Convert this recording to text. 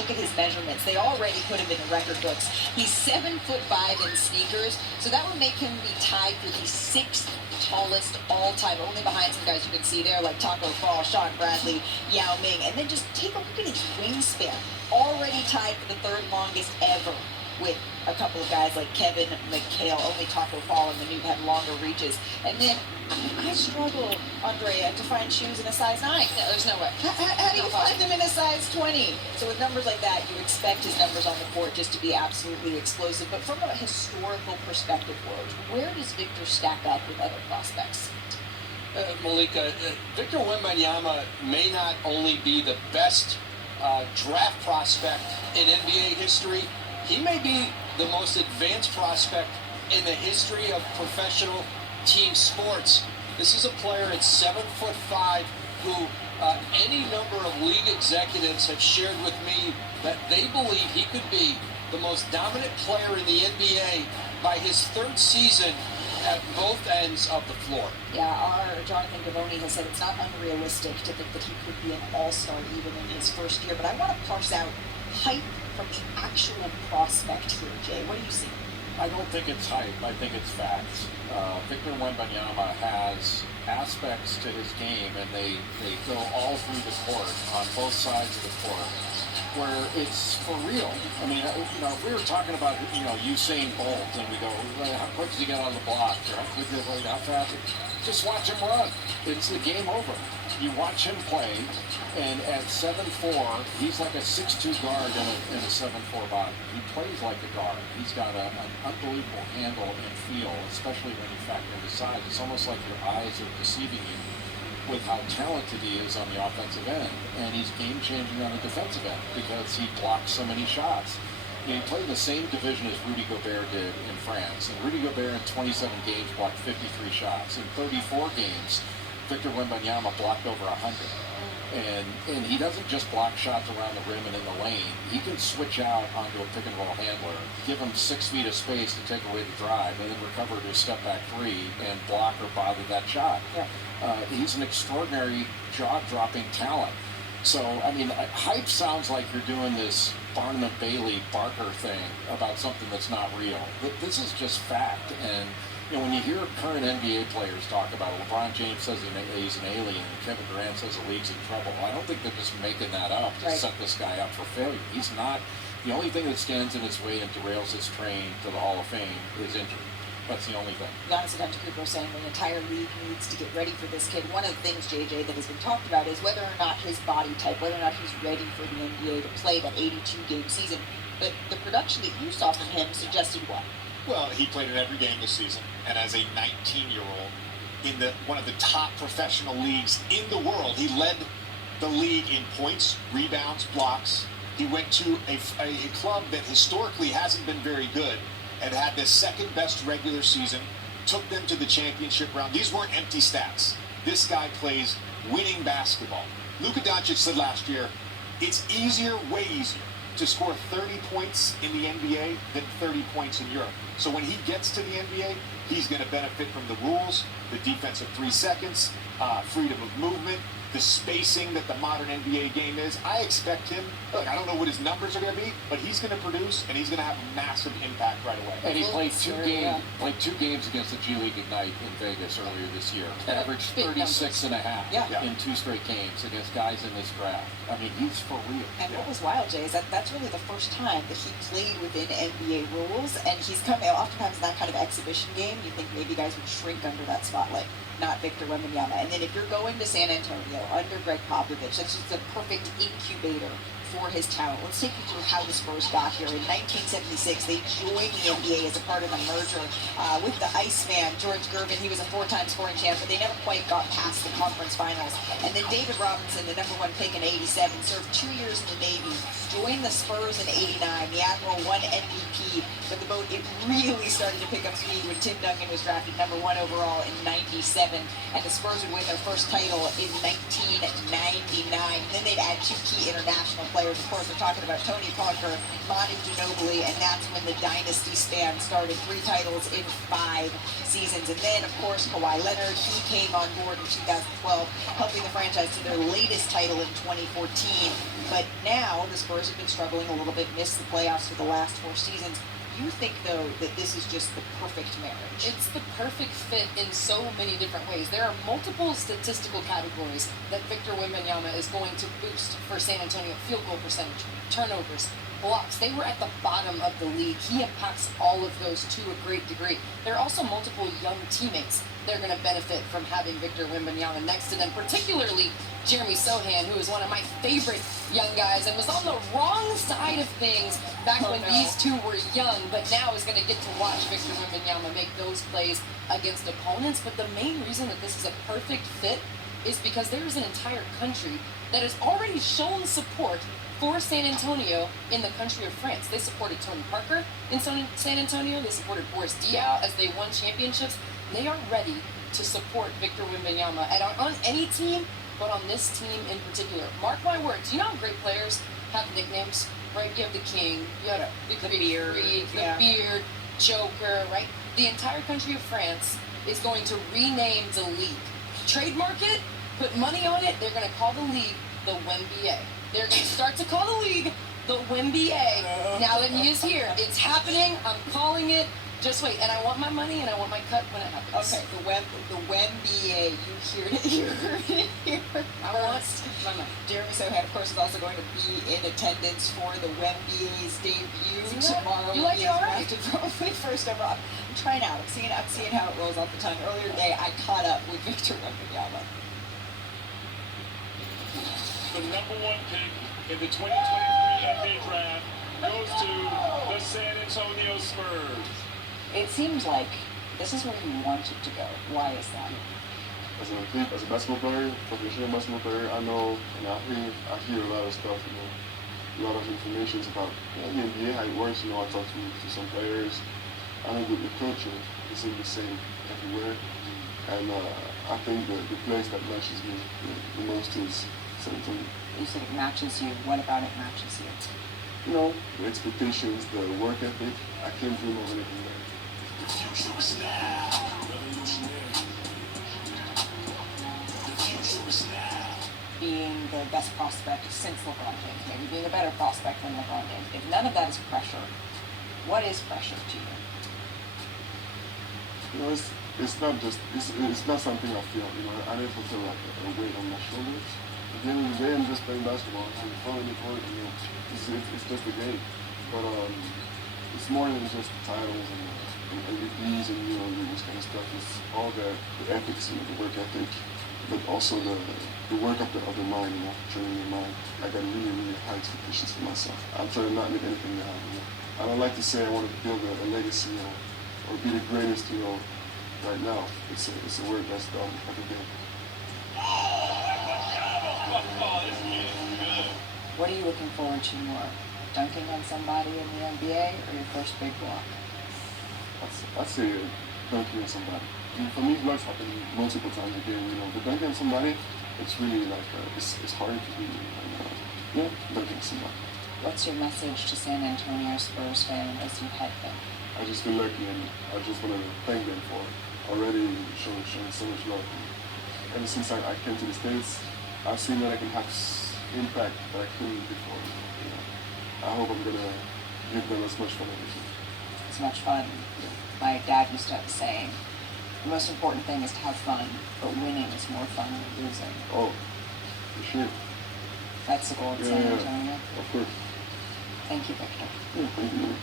look at his measurements. They already put him in the record books. He's 7'5" in sneakers, so that would make him be tied for the 6th tallest all-time, only behind some guys you can see there like Taco Fall, Sean Bradley, Yao Ming. And then just take a look at his wingspan, already tied for the 3rd longest ever, with a couple of guys like Kevin McHale. Only Taco Fall and Manute had longer reaches. And then I struggle, Andrea, to find shoes in a size 9. No, there's no way. How do you find them in a size 20? So with numbers like that, you expect his numbers on the court just to be absolutely explosive. But from a historical perspective, where does Victor stack up with other prospects? Malika, Victor Wembanyama may not only be the best draft prospect in NBA history, he may be the most advanced prospect in the history of professional team sports. This is a player at 7'5" who any number of league executives have shared with me that they believe he could be the most dominant player in the NBA by his 3rd season at both ends of the floor. Yeah, our Jonathan Givony has said it's not unrealistic to think that he could be an all-star even in his 1st year. But I want to parse out hype from the actual prospect here, Jay. What do you see? I don't think it's hype. I think it's facts. Victor Wembanyama has aspects to his game, and they go all through the court, on both sides of the court, where it's for real. I mean, if we were talking about, Usain Bolt, and we go, how quick does he get on the block, or how fast, just watch him run. It's the game over. You watch him play, and at 7'4", he's like a 6'2" guard in a 7'4" body. He plays like a guard. He's got an unbelievable handle and feel, especially when you factor in his size. It's almost like your eyes are deceiving you with how talented he is on the offensive end, and he's game-changing on the defensive end because he blocks so many shots. He played in the same division as Rudy Gobert did in France, and Rudy Gobert in 27 games blocked 53 shots. In 34 games, Victor Wembanyama blocked over 100. And he doesn't just block shots around the rim and in the lane. He can switch out onto a pick-and-roll handler, give him 6 feet of space to take away the drive, and then recover to a step-back 3 and block or bother that shot. Yeah. He's an extraordinary jaw-dropping talent. So, I mean, hype sounds like you're doing this Barnum and Bailey Barker thing about something that's not real. But this is just fact. And when you hear current NBA players talk about it, LeBron James says he's an alien, and Kevin Durant says the league's in trouble. I don't think they're just making that up to set this guy up for failure. He's not. The only thing that stands in his way and derails his train to the Hall of Fame is injury. That's the only thing. Giannis Antetokounmpo saying the entire league needs to get ready for this kid. One of the things, JJ, that has been talked about is whether or not his body type, whether or not he's ready for the NBA to play that 82-game season. But the production that you saw from him suggested what? Well, he played in every game this season, and as a 19-year-old in one of the top professional leagues in the world, he led the league in points, rebounds, blocks. He went to a club that historically hasn't been very good and had the 2nd-best regular season, took them to the championship round. These weren't empty stats. This guy plays winning basketball. Luka Doncic said last year, it's easier, way easier, to score 30 points in the NBA than 30 points in Europe. So when he gets to the NBA, he's going to benefit from the rules, the defensive 3 seconds, freedom of movement, the spacing that the modern NBA game is. I expect him, look, I don't know what his numbers are going to be, but he's going to produce, and he's going to have a massive impact right away. And he played two games against the G League Ignite in Vegas earlier this year. Averaged 36 and a half in 2 straight games against guys in this draft. I mean, he's for real. And what was wild, Jay, is that's really the first time that he played within NBA rules, and he's come, oftentimes in that kind of exhibition game, you think maybe guys would shrink under that spotlight. Not Victor Wembanyama. And then if you're going to San Antonio under Greg Popovich, that's just a perfect incubator for his talent. Let's take you through how the Spurs got here. In 1976, they joined the NBA as a part of a merger with the Iceman, George Gervin. He was a 4-time scoring champ, but they never quite got past the conference finals. And then David Robinson, the #1 pick in 87, served 2 years in the Navy, joined the Spurs in 89. The Admiral won MVP, but the boat, it really started to pick up speed when Tim Duncan was drafted #1 overall in 97. And the Spurs would win their first title in 1999. And then they'd add 2 key international players. Of course, we're talking about Tony Parker, Manu Ginobili, and that's when the dynasty span started. 3 titles in 5 seasons. And then, of course, Kawhi Leonard, he came on board in 2012, helping the franchise to their latest title in 2014. But now the Spurs have been struggling a little bit, missed the playoffs for the last 4 seasons. You think, though, that this is just the perfect marriage? It's the perfect fit in so many different ways. There are multiple statistical categories that Victor Wembanyama is going to boost for San Antonio: field goal percentage, turnovers, blocks. They were at the bottom of the league. He impacts all of those to a great degree. There are also multiple young teammates that are going to benefit from having Victor Wembanyama next to them, particularly Jeremy Sohan, who is one of my favorite young guys and was on the wrong side of things back when these two were young, but now is going to get to watch Victor Wembanyama make those plays against opponents. But the main reason that this is a perfect fit is because there is an entire country that has already shown support for San Antonio in the country of France. They supported Tony Parker in San Antonio. They supported Boris Diaw as they won championships. They are ready to support Victor Wembanyama on any team, but on this team in particular. Mark my words, you know how great players have nicknames, right? You have the King, you have the Beard, the Beard, Joker, right? The entire country of France is going to rename the league. Trademark it, put money on it, they're going to call the league the WNBA. They're going to start to call the league the WNBA. Now that he is here, it's happening, I'm calling it. Just wait, and I want my money and I want my cut when it happens. Okay, the WNBA, you heard it here I want my money. Jeremy Sohan, of course, is also going to be in attendance for the WNBA's debut tomorrow. You like He it is already? drafted probably first ever. I'm trying out. I'm seeing how it rolls off the tongue. Earlier today, I caught up with Victor Wembanyama. The number 1 pick in the 2023 NBA draft goes to the San Antonio Spurs. It seems like this is where you wanted to go. Why is that? As a basketball player, professional basketball player, I know and I hear a lot of stuff, a lot of information about the NBA, how it works. I talk to some players. I know the culture isn't the same everywhere, and I think the place that matches me the most is San Antonio. You said it matches you. What about it matches you? The expectations, the work ethic. I can't dream of anything better. The future is now. Revolutionary. The future is now. Being the best prospect since LeBron James, maybe being a better prospect than LeBron James. If none of that is pressure, what is pressure to you? It's not something I feel. I never feel like a weight on my shoulders. At the end of the day, I'm just playing basketball. I'm following the court. It's just a game. But it's more than just titles and degrees and this kind of stuff. It's all the ethics, the work ethic, but also the work of the mind, training your mind. I got really, really high expectations for myself. I'm trying to not make anything down. I don't like to say I want to build a legacy or be the greatest, right now. It's a work that's done every day. What are you looking forward to more? Dunking on somebody in the NBA or your first big block? I'd say dunking on somebody. For me, blocks happen multiple times a game, but dunking on somebody, it's really like, it's hard to do, dunking on somebody. What's your message to San Antonio Spurs fans as you head them? I just feel lucky, and I just want to thank them for already showing so much love. Ever since I came to the States, I've seen that I can have impact that I couldn't before. I hope I'm gonna give them as much fun as I can. It's much fun. My dad used to have a saying, the most important thing is to have fun, but winning is more fun than losing. Oh, for sure. That's the goal at San Antonio. Of course. Thank you, Victor. Yeah, thank you.